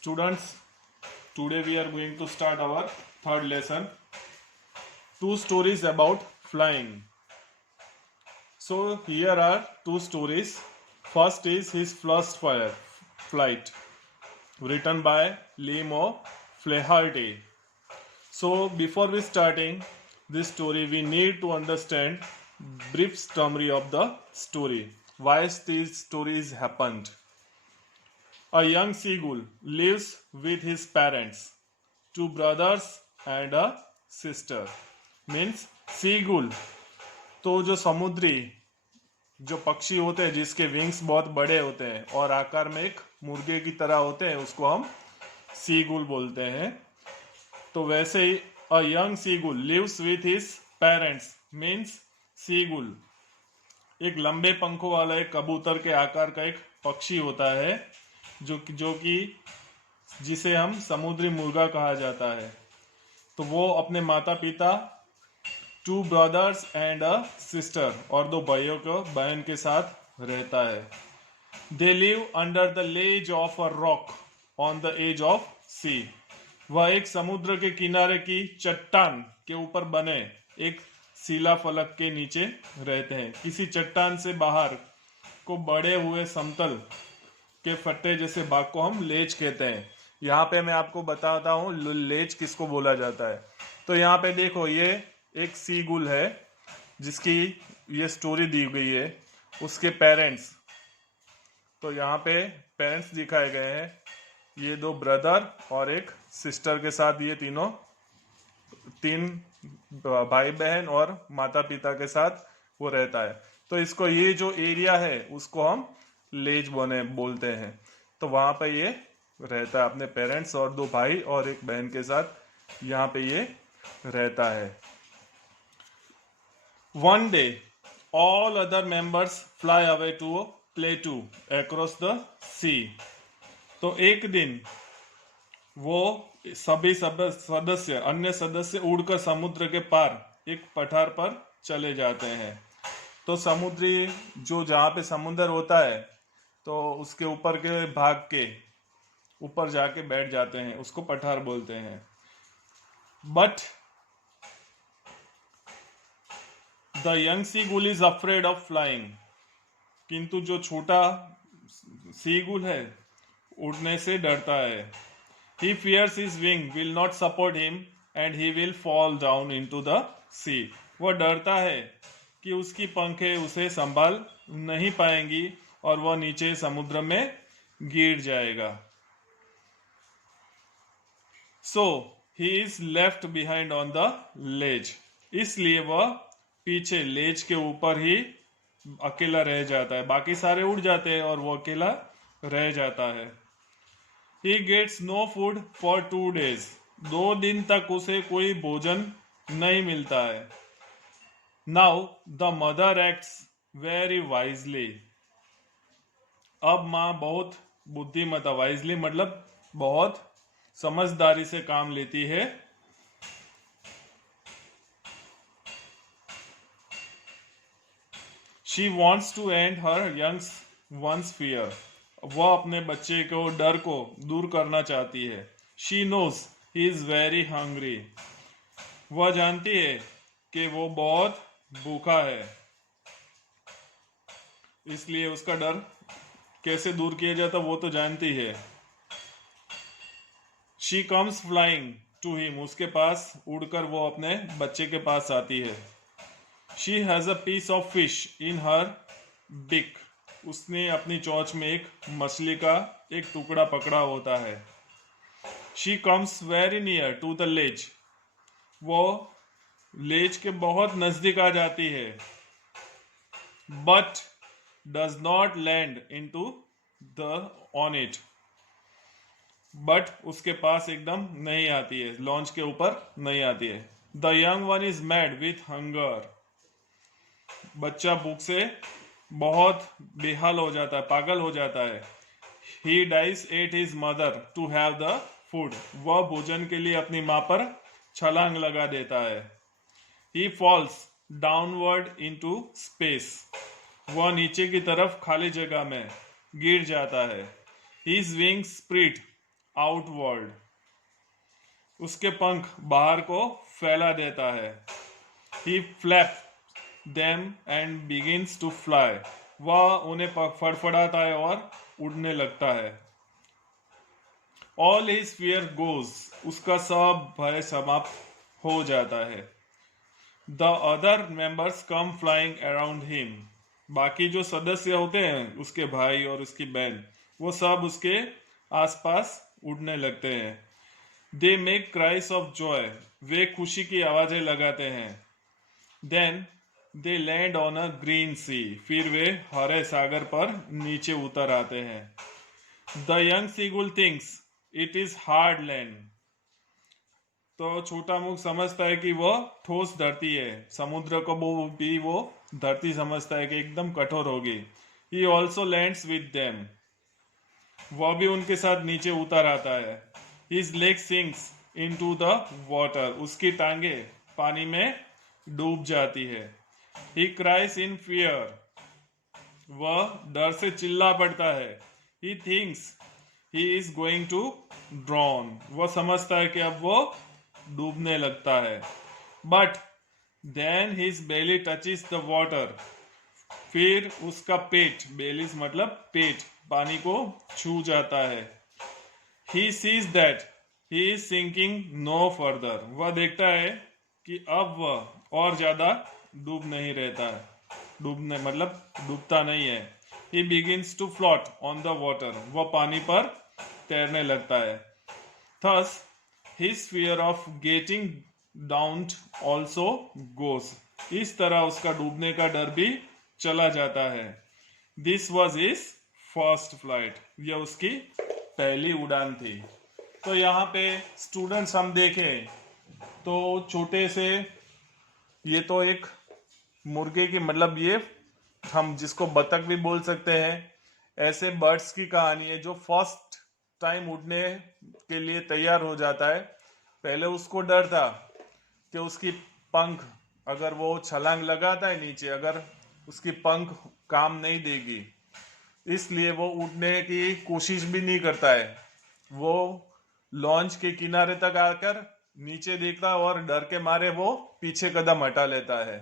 Students, today we are going to start our third lesson. Two stories about flying. So here are two stories. First is his first flight, written by Limo Flaherty. So before we starting this story, we need to understand brief summary of the story. Why these stories happened. A young seagull lives with his parents, two brothers and a sister. Means seagull तो जो समुद्री जो पक्षी होते हैं जिसके wings बहुत बड़े होते हैं और आकार में एक मुर्गे की तरह होते हैं उसको हम सीगुल बोलते हैं. तो वैसे ही a young seagull lives with his parents means seagull एक लंबे पंखों वाला एक कबूतर के आकार का एक पक्षी होता है जो कि जिसे हम समुद्री मुर्गा कहा जाता है. तो वो अपने माता पिता, two brothers and a sister और दो भाइयों को बहन के साथ रहता है. They live under the ledge of a rock on the edge of sea. वह एक समुद्र के किनारे की चट्टान के ऊपर बने एक शिला फलक के नीचे रहते हैं. किसी चट्टान से बाहर को बड़े हुए समतल के फट्टे जैसे भाग को हम लेज कहते हैं. यहाँ पे मैं आपको बताता हूँ लेज किसको बोला जाता है. तो यहाँ पे देखो ये एक सीगुल है जिसकी ये स्टोरी दी गई है. उसके पेरेंट्स, तो यहाँ पे पेरेंट्स दिखाए गए हैं. ये दो ब्रदर और एक सिस्टर के साथ ये तीन भाई बहन और माता पिता के साथ वो रहता है. तो इसको ये जो एरिया है उसको हम लेज बोलते हैं. तो वहाँ पे ये रहता है अपने पेरेंट्स और दो भाई और एक बहन के साथ यहाँ पे ये रहता है. One day, all other members fly away to Plato across the sea. तो एक दिन वो सभी अन्य सदस्य उड़कर समुद्र के पार एक पठार पर चले जाते हैं. तो समुद्री जो जहाँ पे समुद्र होता है तो उसके ऊपर के भाग के ऊपर जाके बैठ जाते हैं, उसको पठार बोलते हैं. But the young seagull is afraid of flying. किंतु जो छोटा सीगुल है उड़ने से डरता है. He fears his wing will not support him and he will fall down into the sea. वह डरता है कि उसकी पंखें उसे संभाल नहीं पाएंगी और वह नीचे समुद्र में गिर जाएगा. So he is left behind on the ledge. इसलिए वह पीछे लेज के ऊपर ही अकेला रह जाता है. बाकी सारे उड़ जाते हैं और वो अकेला रह जाता है. He gets no food for 2 days. 2 दिन तक उसे कोई भोजन नहीं मिलता है. Now the mother acts very wisely. अब माँ बहुत बुद्धिमता, वाइजली मतलब बहुत समझदारी से काम लेती है. She wants to end her young one's fear. वह अपने बच्चे को डर को दूर करना चाहती है. She knows he is very hungry. वह जानती है कि वो बहुत भूखा है, इसलिए उसका डर कैसे दूर किया जाता वो तो जानती है. She comes flying to him. उसके पास उड़कर वो अपने बच्चे के पास आती है. She has a piece of fish in her beak. उसने अपनी चोंच में एक मछली का एक टुकड़ा पकड़ा होता है. She comes very near to the ledge. वो लेज के बहुत नजदीक आ जाती है. But does not land into on it. But उसके पास एकदम नहीं आती है, लॉन्च के ऊपर नहीं आती है. The young one is mad with hunger. बच्चा भूख से बहुत बेहाल हो जाता है, पागल हो जाता है. He dies at his mother to have the food. वह भोजन के लिए अपनी माँ पर छलांग लगा देता है. He falls downward into space. वह नीचे की तरफ खाली जगह में गिर जाता है. His wings spread आउटवर्ड, उसके पंख बाहर को फैला देता है। He flap them and begins to fly, वह उन्हें फड़फड़ाता है और उड़ने लगता है। ऑल हिज फियर गोज, उसका सब भय समाप्त हो जाता है। The other members come flying around him, बाकी जो सदस्य होते हैं उसके भाई और उसकी बहन, वो सब उसके आसपास उड़ने लगते हैं। They make cries of joy, वे खुशी की आवाजें लगाते हैं। Then they land on a green sea, फिर वे हरे सागर पर नीचे उतर आते हैं। The young seagull thinks it is hard land, तो छोटा मुख समझता है कि वह ठोस धरती है, समुद्र को भी वो धरती समझता है कि एकदम कठोर होगी। He also lands with them, वह भी उनके साथ नीचे उतर आता है। His leg sinks into the water, उसकी टांगे पानी में डूब जाती है। ही क्राइस इन फियर, वह डर से चिल्ला पड़ता है। He thinks he is going to drown, वह समझता है कि अब वो डूबने लगता है। But then his belly touches the water, फिर उसका पेट, बेलिस मतलब पेट, पानी को छू जाता है। He sees that he is sinking no further, वह देखता है कि अब वह और ज्यादा डूब नहीं रहता है, डूबने मतलब डूबता नहीं है। He begins to float on the water, वह पानी पर तैरने लगता है। Thus his fear of getting drowned also goes, इस तरह उसका डूबने का डर भी चला जाता है। This was his first flight, यह उसकी पहली उड़ान थी। तो यहाँ पे स्टूडेंट्स हम देखें तो छोटे से, ये तो एक मुर्गे की मतलब ये हम जिसको बतख भी बोल सकते हैं, ऐसे बर्ड्स की कहानी है जो फर्स्ट टाइम उड़ने के लिए तैयार हो जाता है। पहले उसको डर था कि उसकी पंख, अगर वो छलांग लगाता है नीचे, अगर उसकी पंख काम नहीं देगी, इसलिए वो उड़ने की कोशिश भी नहीं करता है। वो लॉन्च के किनारे तक आकर नीचे देखता है और डर के मारे वो पीछे कदम हटा लेता है।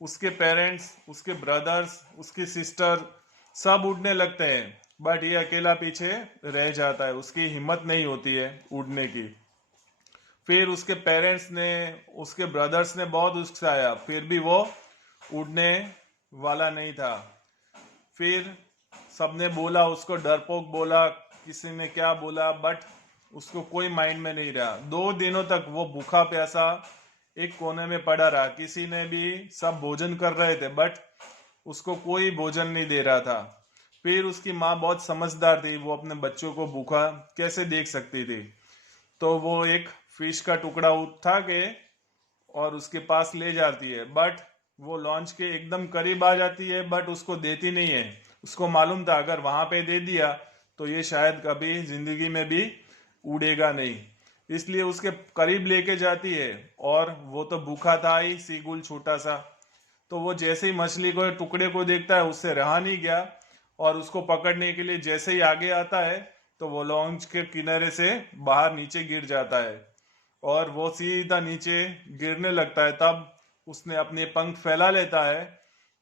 उसके पेरेंट्स, उसके ब्रदर्स, उसकी सिस्टर सब उड़ने लगते हैं, बट ये अकेला पीछे रह जाता है, उसकी हिम्मत नहीं होती है उड़ने की। फिर उसके पेरेंट्स ने, उसके ब्रदर्स ने बहुत उकसाया, फिर भी वो उड़ने वाला नहीं था। फिर सबने बोला, उसको डरपोक बोला, किसी ने क्या बोला, बट उसको कोई माइंड में नहीं रहा। 2 दिनों तक वो भूखा प्यासा एक कोने में पड़ा रहा। किसी ने भी, सब भोजन कर रहे थे बट उसको कोई भोजन नहीं दे रहा था। फिर उसकी माँ बहुत समझदार थी, वो अपने बच्चों को भूखा कैसे देख सकती थी, तो वो एक फिश का टुकड़ा उठा के और उसके पास ले जाती है। बट वो लॉन्च के एकदम करीब आ जाती है, बट उसको देती नहीं है। उसको मालूम था अगर वहां पे दे दिया तो ये शायद कभी जिंदगी में भी उड़ेगा नहीं, इसलिए उसके करीब लेके जाती है। और वो तो भूखा था ही, सीगुल छोटा सा, तो वो जैसे ही मछली को, टुकड़े को देखता है, उससे रहा नहीं गया और उसको पकड़ने के लिए जैसे ही आगे आता है तो वो लॉन्च के किनारे से बाहर नीचे गिर जाता है और वो सीधा नीचे गिरने लगता है। तब उसने अपने पंख फैला लेता है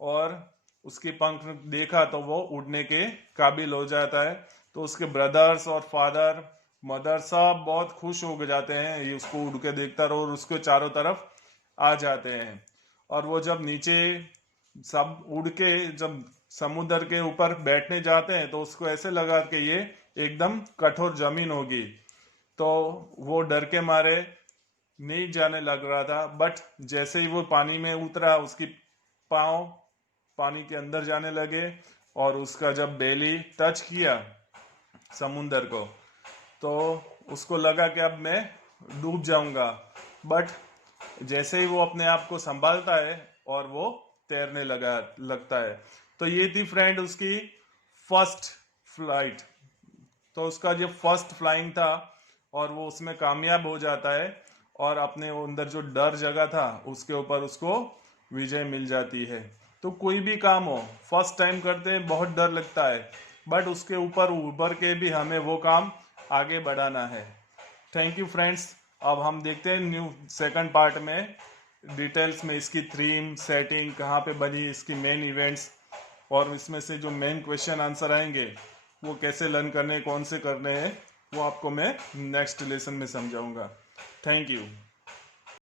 और उसके पंख देखा तो वो उड़ने के काबिल हो जाता है। तो उसके ब्रदर्स और फादर, मदर सब बहुत खुश हो जाते हैं, ये उसको उड़ के देखता रहो, और उसके चारों तरफ आ जाते हैं। और वो जब नीचे सब उड़ के जब समुद्र के ऊपर बैठने जाते हैं तो उसको ऐसे लगा कि ये एकदम कठोर जमीन होगी, तो वो डर के मारे नहीं जाने लग रहा था। बट जैसे ही वो पानी में उतरा, उसकी पाँव पानी के अंदर जाने लगे और उसका जब बेली टच किया समुंदर को तो उसको लगा कि अब मैं डूब जाऊंगा। बट जैसे ही वो अपने आप को संभालता है और वो तैरने लगता है। तो ये थी फ्रेंड उसकी फर्स्ट फ्लाइट। तो उसका जो फर्स्ट फ्लाइंग था और वो उसमें कामयाब हो जाता है और अपने अंदर जो डर जगा था उसके ऊपर उसको विजय मिल जाती है। तो कोई भी काम हो, फर्स्ट टाइम करते हैं बहुत डर लगता है, बट उसके ऊपर उभर के भी हमें वो काम आगे बढ़ाना है। Thank you friends. अब हम देखते हैं न्यू सेकंड पार्ट में डिटेल्स में इसकी थीम सेटिंग कहाँ पे बनी, इसकी मेन इवेंट्स, और इसमें से जो मेन क्वेश्चन आंसर आएंगे वो कैसे लर्न करने, कौन से करने हैं, वो आपको मैं नेक्स्ट लेसन में समझाऊंगा। Thank you.